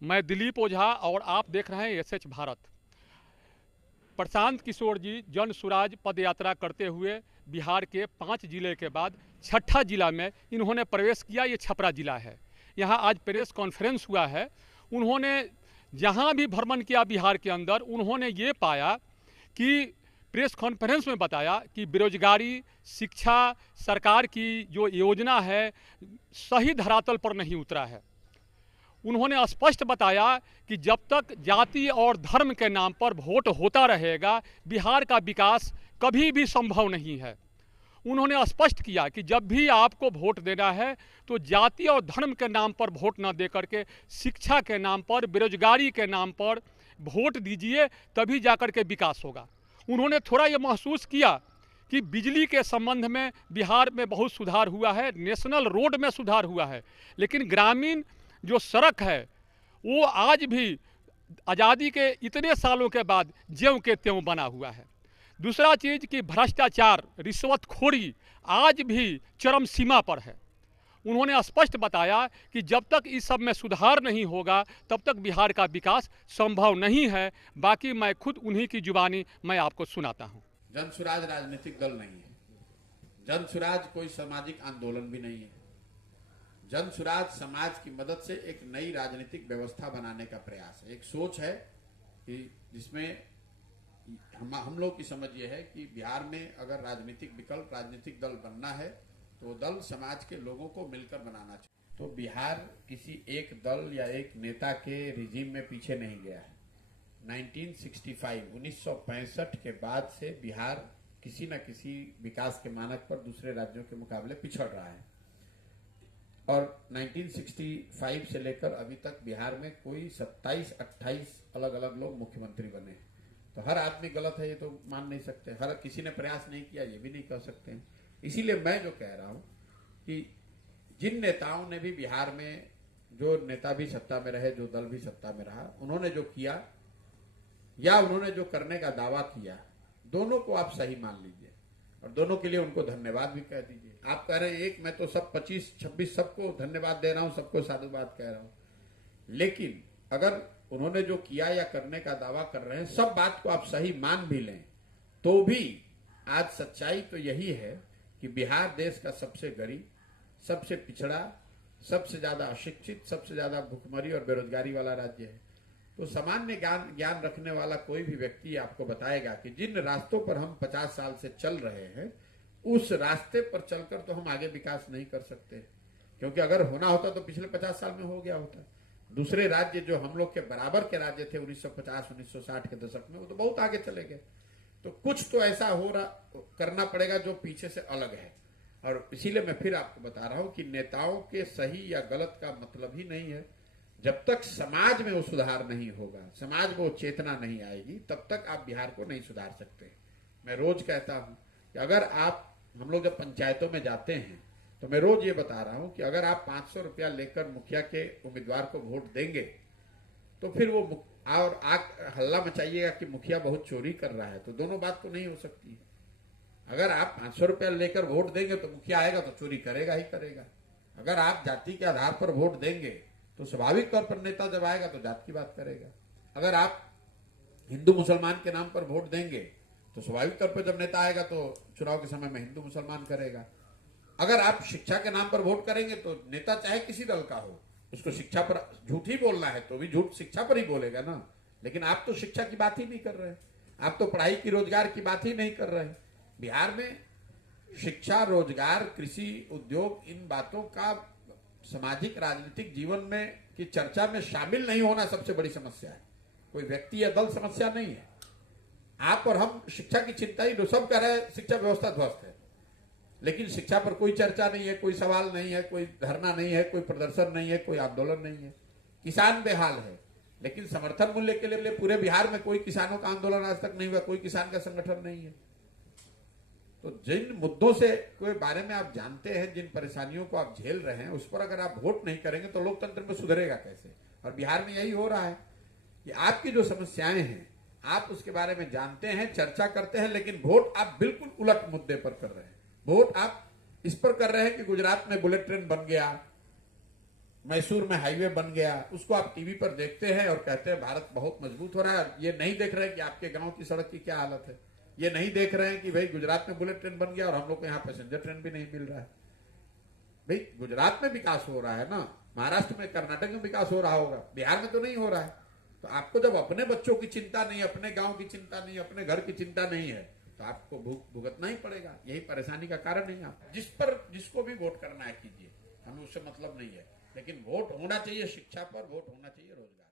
मैं दिलीप ओझा और आप देख रहे हैं एसएच भारत। प्रशांत किशोर जी जन सुराज पद यात्रा करते हुए बिहार के 5 जिले के बाद छठा जिला में इन्होंने प्रवेश किया। ये छपरा जिला है। यहाँ आज प्रेस कॉन्फ्रेंस हुआ है। उन्होंने जहाँ भी भ्रमण किया बिहार के अंदर, उन्होंने ये पाया कि प्रेस कॉन्फ्रेंस में बताया कि बेरोजगारी, शिक्षा, सरकार की जो योजना है सही धरातल पर नहीं उतरा है। उन्होंने स्पष्ट बताया कि जब तक जाति और धर्म के नाम पर वोट होता रहेगा, बिहार का विकास कभी भी संभव नहीं है। उन्होंने स्पष्ट किया कि जब भी आपको वोट देना है तो जाति और धर्म के नाम पर वोट न दे करके शिक्षा के नाम पर, बेरोजगारी के नाम पर वोट दीजिए, तभी जाकर के विकास होगा। उन्होंने थोड़ा ये महसूस किया कि बिजली के संबंध में बिहार में बहुत सुधार हुआ है, नेशनल रोड में सुधार हुआ है, लेकिन ग्रामीण जो सड़क है वो आज भी आज़ादी के इतने सालों के बाद ज्यों के त्यों बना हुआ है। दूसरा चीज़ कि भ्रष्टाचार, रिश्वतखोरी आज भी चरम सीमा पर है। उन्होंने स्पष्ट बताया कि जब तक इस सब में सुधार नहीं होगा तब तक बिहार का विकास संभव नहीं है। बाकी मैं खुद उन्हीं की जुबानी मैं आपको सुनाता हूँ। जनसुराज राजनीतिक दल नहीं है, जनसुराज कोई सामाजिक आंदोलन भी नहीं है। जनसुराज समाज की मदद से एक नई राजनीतिक व्यवस्था बनाने का प्रयास है। एक सोच है कि जिसमें हम लोग की समझ ये है कि बिहार में अगर राजनीतिक विकल्प, राजनीतिक दल बनना है तो दल समाज के लोगों को मिलकर बनाना चाहिए। तो बिहार किसी एक दल या एक नेता के रिजीम में पीछे नहीं गया है। 1965 के बाद से बिहार किसी न किसी विकास के मानक पर दूसरे राज्यों के मुकाबले पिछड़ रहा है और 1965 से लेकर अभी तक बिहार में कोई 27-28 अलग अलग लोग मुख्यमंत्री बने हैं। तो हर आदमी गलत है ये तो मान नहीं सकते, हर किसी ने प्रयास नहीं किया ये भी नहीं कह सकते हैं। इसीलिए मैं जो कह रहा हूं कि जिन नेताओं ने भी बिहार में, जो नेता भी सत्ता में रहे, जो दल भी सत्ता में रहा, उन्होंने जो किया या उन्होंने जो करने का दावा किया, दोनों को आप सही मान लीजिए और दोनों के लिए उनको धन्यवाद भी कह दीजिए। आप कह रहे हैं एक, मैं तो सब 25-26 सबको धन्यवाद दे रहा हूं, सबको साधुवाद कह रहा हूं, लेकिन अगर उन्होंने जो किया या करने का दावा कर रहे हैं, सब बात को आप सही मान भी लें तो भी आज सच्चाई तो यही है कि बिहार देश का सबसे गरीब, सबसे पिछड़ा, सबसे ज्यादा अशिक्षित, सबसे ज्यादा भुखमरी और बेरोजगारी वाला राज्य है। तो सामान्य ज्ञान रखने वाला कोई भी व्यक्ति आपको बताएगा कि जिन रास्तों पर हम 50 साल से चल रहे हैं उस रास्ते पर चलकर तो हम आगे विकास नहीं कर सकते, क्योंकि अगर होना होता तो पिछले 50 साल में हो गया होता। दूसरे राज्य जो हम लोग के बराबर के राज्य थे 1950-1960 के दशक में, वो तो बहुत आगे चले गए। तो कुछ तो ऐसा करना पड़ेगा जो पीछे से अलग है। और इसीलिए मैं फिर आपको बता रहा हूं कि नेताओं के सही या गलत का मतलब ही नहीं है। जब तक समाज में वो सुधार नहीं होगा, समाज में वो चेतना नहीं आएगी, तब तक आप बिहार को नहीं सुधार सकते। मैं रोज कहता हूं कि अगर आप, हम लोग जब पंचायतों में जाते हैं तो मैं रोज ये बता रहा हूं कि अगर आप 500 रुपया लेकर मुखिया के उम्मीदवार को वोट देंगे तो फिर वो और हल्ला मचाइएगा कि मुखिया बहुत चोरी कर रहा है, तो दोनों बात तो नहीं हो सकती है। अगर आप 500 रुपया लेकर वोट देंगे तो मुखिया आएगा तो चोरी करेगा ही करेगा। अगर आप जाति के आधार पर वोट देंगे तो स्वाभाविक तौर पर नेता जब आएगा तो जात की बात करेगा। अगर आप हिंदू मुसलमान के नाम पर वोट देंगे तो स्वाभाविक तौर पर जब नेता आएगा तो चुनाव के समय में हिंदू मुसलमान करेगा। अगर आप शिक्षा के नाम पर वोट करेंगे तो नेता चाहे किसी दल का हो, उसको शिक्षा पर झूठ ही बोलना है तो भी झूठ शिक्षा पर ही बोलेगा ना। लेकिन आप तो शिक्षा की बात ही नहीं कर रहे, आप तो पढ़ाई की, रोजगार की बात ही नहीं कर रहे। बिहार में शिक्षा, रोजगार, कृषि, उद्योग, इन बातों का सामाजिक राजनीतिक जीवन में की चर्चा में शामिल नहीं होना सबसे बड़ी समस्या है। कोई व्यक्ति या दल समस्या नहीं है। आप और हम शिक्षा की चिंता ही, सब कह रहे हैं शिक्षा व्यवस्था ध्वस्त है, लेकिन शिक्षा पर कोई चर्चा नहीं है, कोई सवाल नहीं है, कोई धरना नहीं है, कोई प्रदर्शन नहीं है, कोई आंदोलन नहीं है। किसान बेहाल है, लेकिन समर्थन मूल्य के लिए पूरे बिहार में कोई किसानों का आंदोलन आज तक नहीं हुआ, कोई किसान का संगठन नहीं है। तो जिन मुद्दों से कोई बारे में आप जानते हैं, जिन परेशानियों को आप झेल रहे हैं, उस पर अगर आप वोट नहीं करेंगे तो लोकतंत्र में सुधरेगा कैसे। और बिहार में यही हो रहा है कि आपकी जो समस्याएं हैं आप उसके बारे में जानते हैं, चर्चा करते हैं, लेकिन वोट आप बिल्कुल उलट मुद्दे पर कर रहे हैं। वोट आप इस पर कर रहे हैं कि गुजरात में बुलेट ट्रेन बन गया, मैसूर में हाईवे बन गया, उसको आप टीवी पर देखते हैं और कहते हैं भारत बहुत मजबूत हो रहा है। ये नहीं देख रहे हैं कि आपके गांव की सड़क की क्या हालत है। ये नहीं देख रहे हैं कि भाई गुजरात में बुलेट ट्रेन बन गया और हम लोग को यहाँ पैसेंजर ट्रेन भी नहीं मिल रहा है। भाई गुजरात में विकास हो रहा है ना, महाराष्ट्र में, कर्नाटक में विकास हो रहा होगा, बिहार में तो नहीं हो रहा है। तो आपको जब अपने बच्चों की चिंता नहीं, अपने गांव की चिंता नहीं, अपने घर की चिंता नहीं है, तो आपको भुगतना ही पड़ेगा। यही परेशानी का कारण नहीं है। आप जिसको भी वोट करना है कीजिए, हमें उससे मतलब नहीं है, लेकिन वोट होना चाहिए शिक्षा पर, वोट होना चाहिए रोजगार।